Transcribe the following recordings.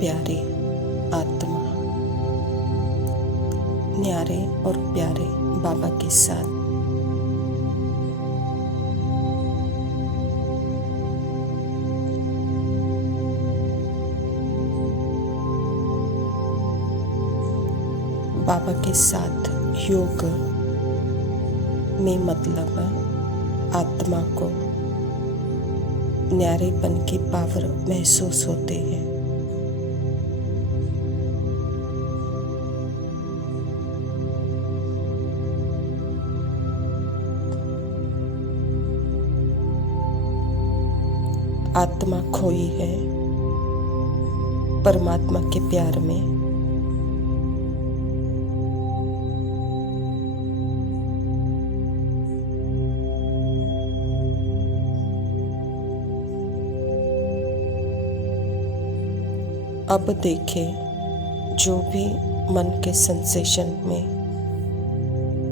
प्यारी आत्मा न्यारे और प्यारे बाबा के साथ बाबा के साथ योग में मतलब आत्मा को न्यारेपन की पावर महसूस होते हैं। आत्मा खोई है परमात्मा के प्यार में। अब देखें जो भी मन के सेंसेशन में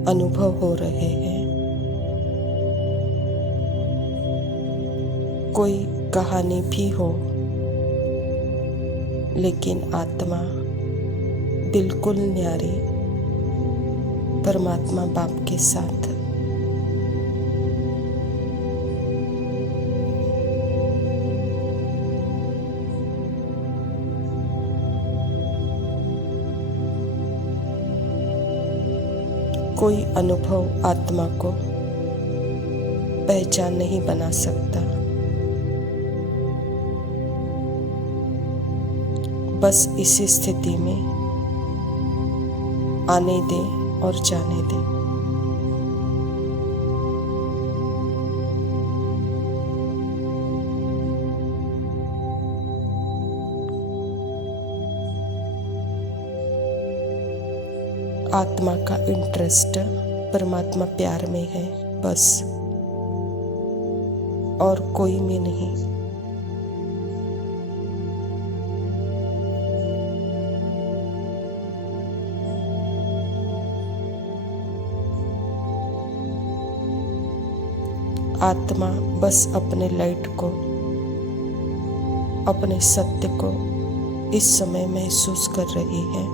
अनुभव हो रहे हैं, कोई कहानी भी हो, लेकिन आत्मा बिल्कुल न्यारी परमात्मा बाप के साथ कोई अनुभव आत्मा को पहचान नहीं बना सकता। बस इस स्थिति में आने दें और जाने दें। आत्मा का इंटरेस्ट परमात्मा प्यार में है बस, और कोई में नहीं। आत्मा बस अपने लाइट को, अपने सत्य को इस समय महसूस कर रही है।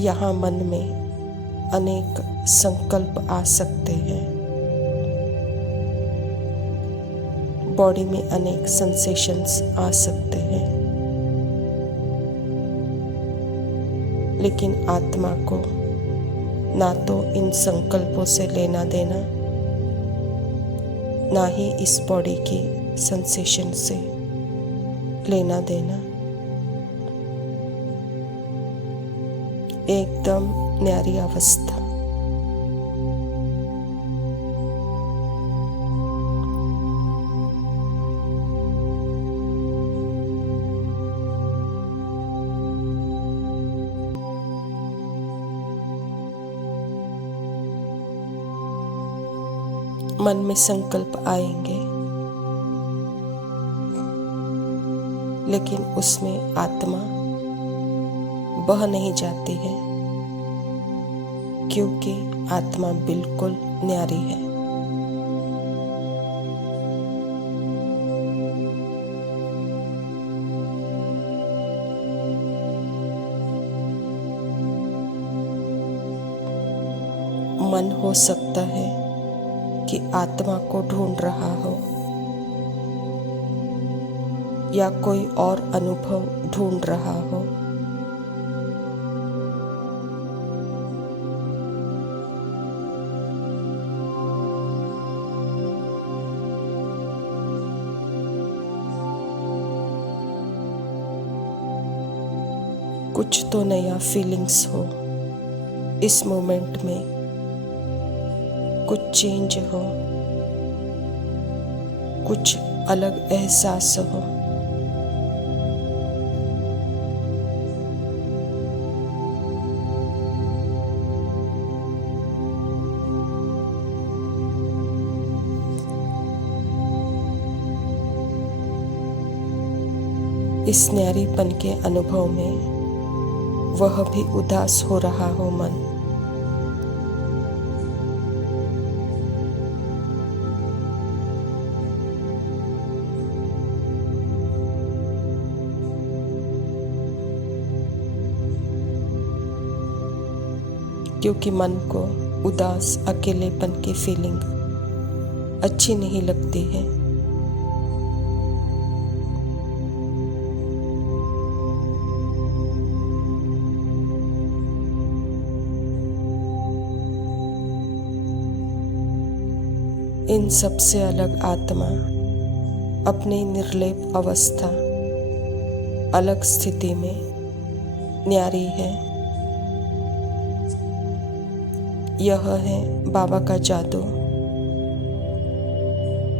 यहाँ मन में अनेक संकल्प आ सकते हैं, बॉडी में अनेक सेंसेशंस आ सकते हैं, लेकिन आत्मा को ना तो इन संकल्पों से लेना देना, ना ही इस बॉडी की सेंसेशन से लेना देना। एकदम न्यारी अवस्था। मन में संकल्प आएंगे, लेकिन उसमें आत्मा बह नहीं जाती है, क्योंकि आत्मा बिल्कुल न्यारी है। मन हो सकता है कि आत्मा को ढूंढ रहा हो, या कोई और अनुभव ढूंढ रहा हो। कुछ तो नया फीलिंग्स हो इस मोमेंट में, कुछ चेंज हो, कुछ अलग एहसास हो। इस न्यारीपन के अनुभव में वह भी उदास हो रहा हो मन। क्योंकि मन को उदास अकेलेपन की फीलिंग अच्छी नहीं लगती है। इन सब से अलग आत्मा अपनी निर्लेप अवस्था, अलग स्थिति में न्यारी है। यह है बाबा का जादू,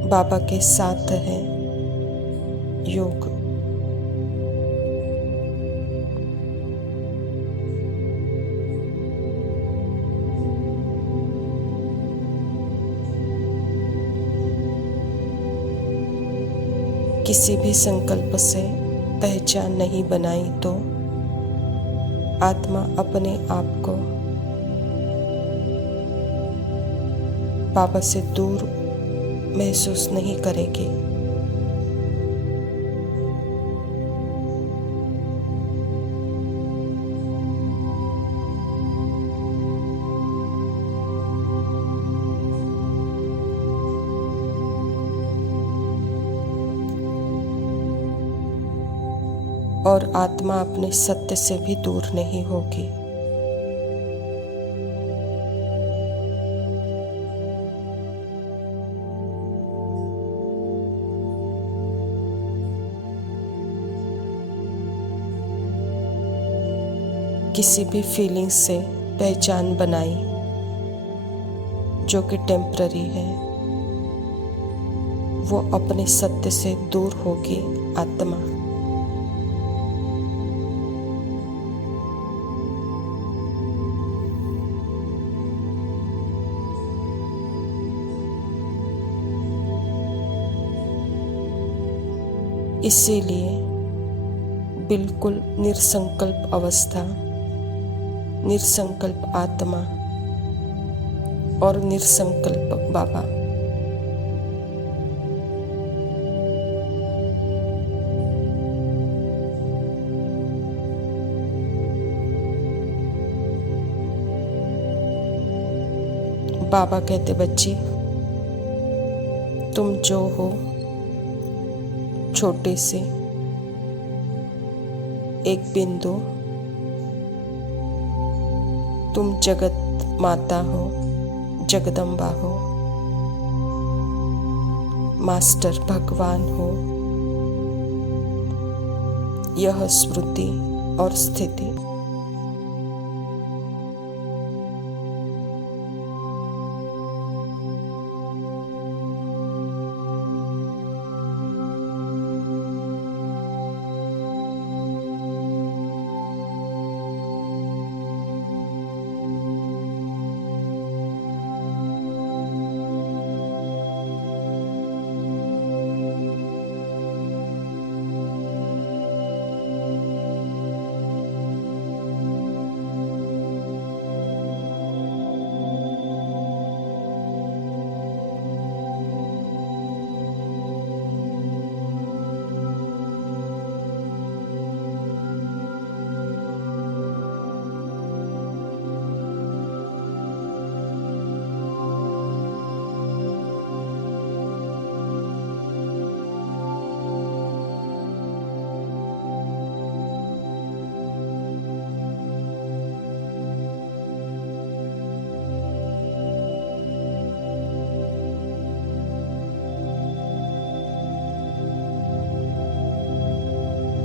बाबा के साथ है योग। किसी भी संकल्प से पहचान नहीं बनाई तो आत्मा अपने आप को बाबा से दूर महसूस नहीं करेगी। और आत्मा अपने सत्य से भी दूर नहीं होगी। किसी भी फीलिंग से पहचान बनाई जो कि टेम्पररी है, वो अपने सत्य से दूर होगी आत्मा। इसीलिए बिल्कुल निरसंकल्प अवस्था, निरसंकल्प आत्मा और निरसंकल्प बाबा, बाबा कहते बच्ची तुम जो हो छोटे से एक बिंदु, तुम जगत माता हो, जगदम्बा हो, मास्टर भगवान हो। यह स्मृति और स्थिति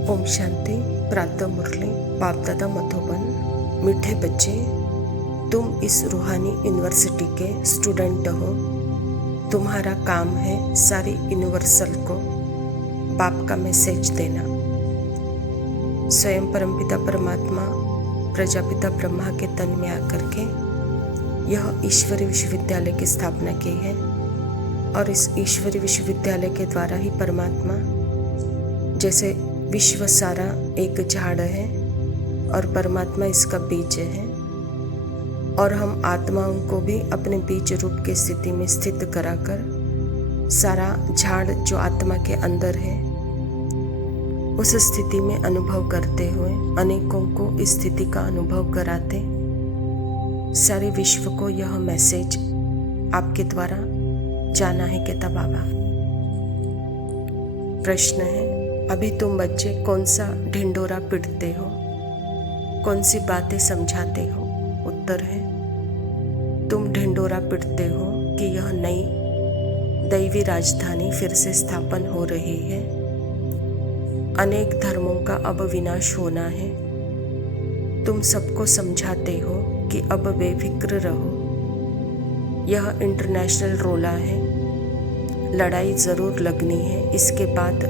ओम शांति। प्रातः मुरली बाप दादा मधुबन। मीठे बच्चे, तुम इस रूहानी यूनिवर्सिटी के स्टूडेंट हो। तुम्हारा काम है सारी यूनिवर्सल को बाप का मैसेज देना। स्वयं परमपिता परमात्मा प्रजापिता ब्रह्मा के तन में आकर के यह ईश्वरीय विश्वविद्यालय की स्थापना की है और इस ईश्वरीय विश्वविद्यालय के द्वारा ही परमात्मा, जैसे विश्व सारा एक झाड़ है और परमात्मा इसका बीज है, और हम आत्माओं को भी अपने बीज रूप की स्थिति में स्थित कराकर सारा झाड़ जो आत्मा के अंदर है उस स्थिति में अनुभव करते हुए अनेकों को इस स्थिति का अनुभव कराते सारे विश्व को यह मैसेज आपके द्वारा जाना है कहता बाबा। प्रश्न है, अभी तुम बच्चे कौन सा ढिंडोरा पीटते हो, कौन सी बातें समझाते हो? उत्तर है, तुम ढिंडोरा पीटते हो कि यह नई दैवी राजधानी फिर से स्थापन हो रही है, अनेक धर्मों का अब विनाश होना है। तुम सबको समझाते हो कि अब बेफिक्र रहो, यह इंटरनेशनल रोला है, लड़ाई ज़रूर लगनी है, इसके बाद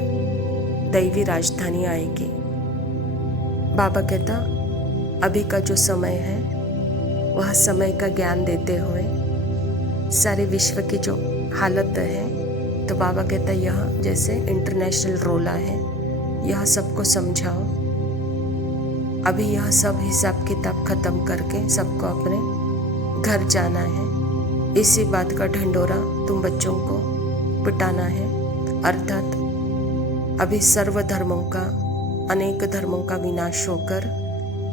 दैवी राजधानी आएगी। बाबा कहता अभी का जो समय है वह समय का ज्ञान देते हुए सारे विश्व की जो हालत है, तो बाबा कहता यह जैसे इंटरनेशनल रोला है, यह सबको समझाओ। अभी यह सब हिसाब किताब खत्म करके सबको अपने घर जाना है। इसी बात का ढिंडोरा तुम बच्चों को पिटाना है, अर्थात अभी सर्व धर्मों का अनेक धर्मों का विनाश होकर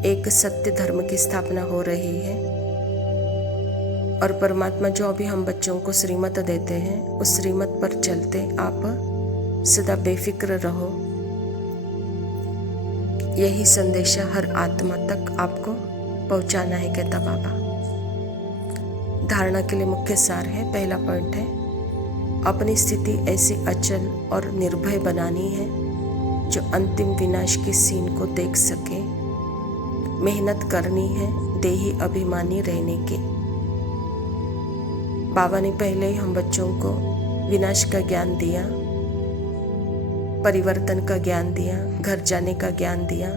एक सत्य धर्म की स्थापना हो रही है। और परमात्मा जो अभी हम बच्चों को श्रीमत देते हैं उस श्रीमत पर चलते आप सदा बेफिक्र रहो। यही संदेशा हर आत्मा तक आपको पहुंचाना है कहता बाबा। धारणा के लिए मुख्य सार है, पहला पॉइंट है अपनी स्थिति ऐसी अचल और निर्भय बनानी है जो अंतिम विनाश की सीन को देख सके। मेहनत करनी है देही अभिमानी रहने की। बाबा ने पहले ही हम बच्चों को विनाश का ज्ञान दिया, परिवर्तन का ज्ञान दिया, घर जाने का ज्ञान दिया,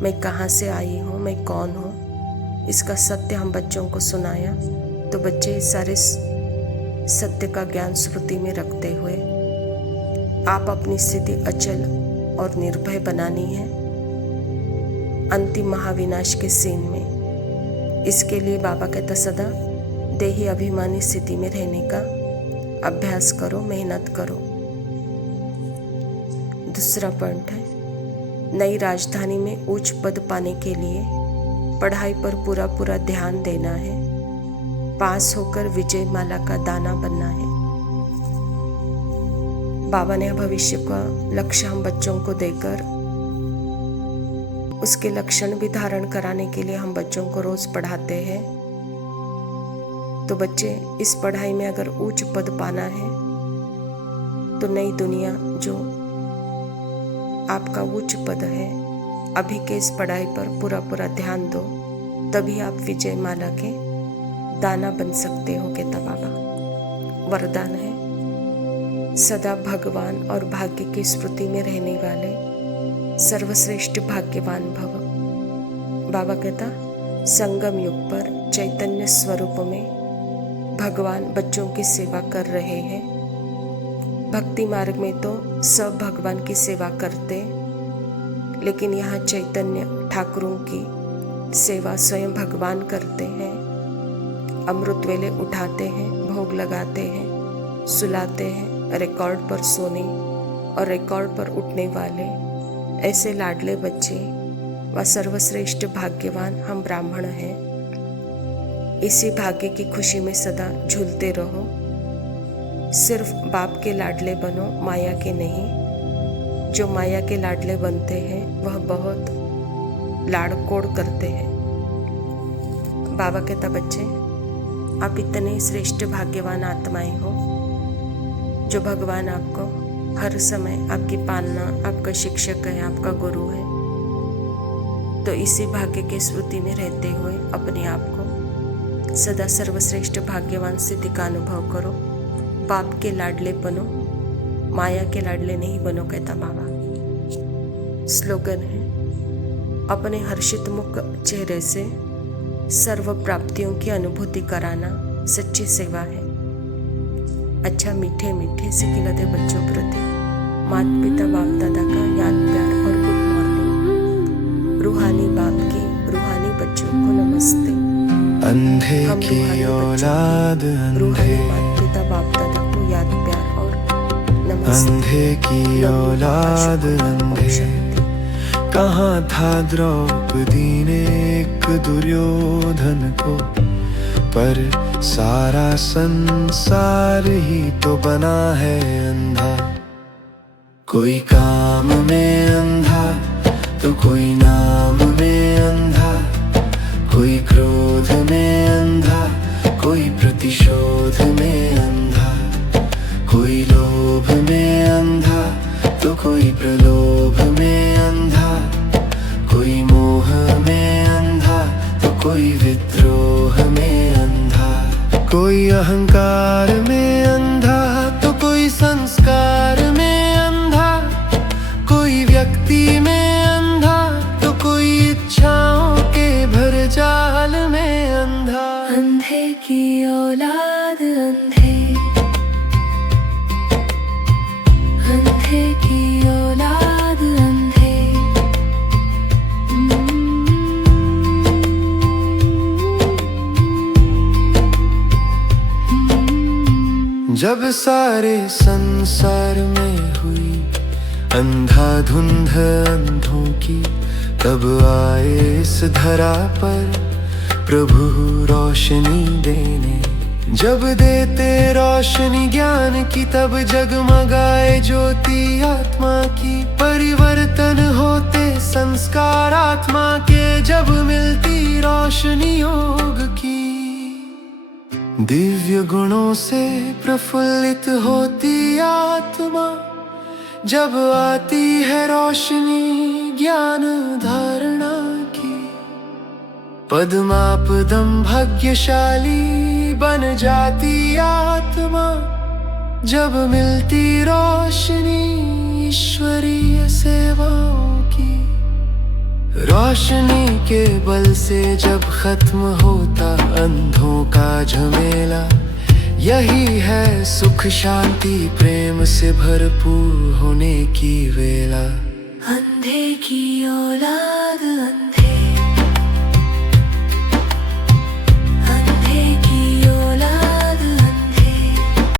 मैं कहाँ से आई हूँ, मैं कौन हूँ, इसका सत्य हम बच्चों को सुनाया। तो बच्चे सारे सत्य का ज्ञान स्मृति में रखते हुए आप अपनी स्थिति अचल और निर्भय बनानी है अंतिम महाविनाश के सीन में। इसके लिए बाबा कहता सदा देही अभिमानी स्थिति में रहने का अभ्यास करो, मेहनत करो। दूसरा पॉइंट है नई राजधानी में उच्च पद पाने के लिए पढ़ाई पर पूरा ध्यान देना है, पास होकर विजय माला का दाना बनना है। बाबा ने भविष्य का लक्ष्य हम बच्चों को देकर उसके लक्षण भी धारण कराने के लिए हम बच्चों को रोज पढ़ाते हैं। तो बच्चे इस पढ़ाई में अगर उच्च पद पाना है तो नई दुनिया जो आपका उच्च पद है, अभी के इस पढ़ाई पर पूरा ध्यान दो, तभी आप विजय माला के दाना बन सकते हो कहता बाबा। वरदान है सदा भगवान और भाग्य की स्मृति में रहने वाले सर्वश्रेष्ठ भाग्यवान भव। बाबा कहता संगम युग पर चैतन्य स्वरूप में भगवान बच्चों की सेवा कर रहे हैं। भक्ति मार्ग में तो सब भगवान की सेवा करते, लेकिन यहाँ चैतन्य ठाकुरों की सेवा स्वयं भगवान करते हैं। अमृत वेले उठाते हैं, भोग लगाते हैं, सुलाते हैं, रिकॉर्ड पर सोने और रिकॉर्ड पर उठने वाले ऐसे लाडले बच्चे व सर्वश्रेष्ठ भाग्यवान हम ब्राह्मण हैं। इसी भाग्य की खुशी में सदा झूलते रहो। सिर्फ बाप के लाडले बनो, माया के नहीं। जो माया के लाडले बनते हैं वह बहुत लाड़कोड़ करते हैं। बाबा कहता बच्चे आप इतने श्रेष्ठ भाग्यवान आत्माएं हो जो भगवान आपको हर समय आपकी पालना, आपका शिक्षक है, आपका गुरु है। तो इसी भाग्य की स्मृति में रहते हुए अपने आप को सदा सर्वश्रेष्ठ भाग्यवान स्थिति का अनुभव करो। बाप के लाडले बनो, माया के लाडले नहीं बनो कहता बाबा। स्लोगन है अपने हर्षित मुख चेहरे से सर्व प्राप्तियों की अनुभूति कराना सच्ची सेवा है। अच्छा मीठे मीठे से खिलाते बच्चों प्रति माता पिता बाप दादा का याद प्यार और गुड मॉर्निंग। रूहानी बाप के रूहानी बच्चों को नमस्ते। अंधे हम की औलाद रूहानी अंधे, माता पिता बाप दादा को याद प्यार और नमस्ते। अंधे की औलाद अंधे, कहाँ था द्रौपदी ने एक दुर्योधन को, पर सारा संसार ही तो बना है अंधा। कोई काम में अंधा तो कोई नाम में अंधा, कोई क्रोध में अंधा, कोई प्रतिशोध में अंधा, कोई लोभ में अंधा तो कोई प्रलोभ में अंधा, कोई मोह में अंधा तो कोई विद्रोह में अंधा, कोई अहंकार में अंधा तो कोई संस्कार में अंधा, कोई व्यक्ति में अंधा तो कोई इच्छाओं के भरजाल में अंधा। अंधे की औलाद अंधे, अंधे की औलाद अंधे। जब सारे संसार में हुई अंधाधुंध अंधों की, तब आए इस धरा पर प्रभु रोशनी देने। जब देते रोशनी ज्ञान की, तब जगमगाए ज्योति आत्मा की। परिवर्तन होते संस्कार आत्मा के, जब मिलती रोशनी योग की। दिव्य गुणों से प्रफुल्लित होती आत्मा, जब आती है रोशनी ज्ञान धारणा की। पद्मापदम भाग्यशाली बन जाती आत्मा, जब मिलती रोशनी ईश्वरीय सेवाओं की। रोशनी के बल से जब खत्म होता अंधों का झमेला, यही है सुख शांति प्रेम से भरपूर होने की वेला। अंधे की औलाद अंधे।